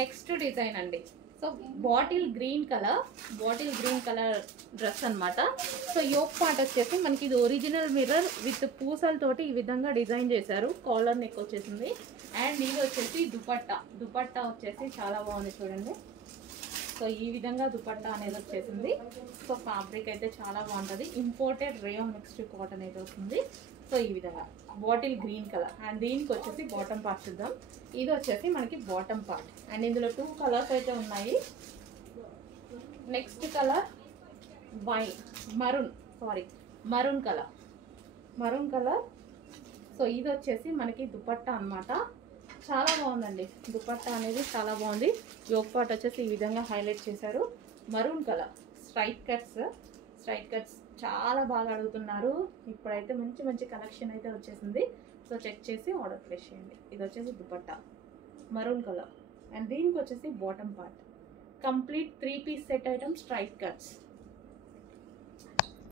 Next design అండి. So bottle green colour dress అన్నమాట. So yoke part వచ్చేసి మనకి ఇది ఒరిజినల్ మిర్రర్ విత్ పూసలతోటి ఈ విధంగా డిజైన్ చేశారు. కాలర్ నెక్ వచ్చేసింది. అండ్ ఇది వచ్చేసి దుపట్టా వచ్చేసి చాలా బాగుంది చూడండి. సో ఈ విధంగా దుపట్టా అనేది వచ్చేసింది. సో ఫ్యాబ్రిక్ అయితే చాలా బాగుంటుంది. ఇంపోర్టెడ్ రేయాన్ మిక్స్డ్ కాటన్ అయితే వస్తుంది. సో ఈ విధంగా బాటిల్ గ్రీన్ కలర్. అండ్ దీనికి వచ్చేసి బాటమ్ పార్ట్ చూద్దాం. ఇది వచ్చేసి మనకి బాటమ్ పార్ట్. అండ్ ఇందులో 2 కలర్స్ అయితే ఉన్నాయి. Next colour maroon colour. So ఇది వచ్చేసి మనకి దుపట్టా అన్నమాట. చాలా బాగుందండి. దుపట్టా అనేది చాలా బాగుంది. యోక్ పార్ట్ వచ్చేసి ఈ విధంగా హైలైట్ చేశారు. మరూన్ కలర్ స్ట్రైట్ కట్స్ చాలా బాగా అడుగుతున్నారు. ఇప్పుడైతే మంచి కలెక్షన్ అయితే వచ్చేసింది. సో చెక్ చేసి ఆర్డర్ ప్లేస్ చేయండి. ఇది వచ్చేసి దుపట్టా మరూన్ కలర్. అండ్ దీనికి వచ్చేసి bottom part. Complete 3 piece set item straight cuts.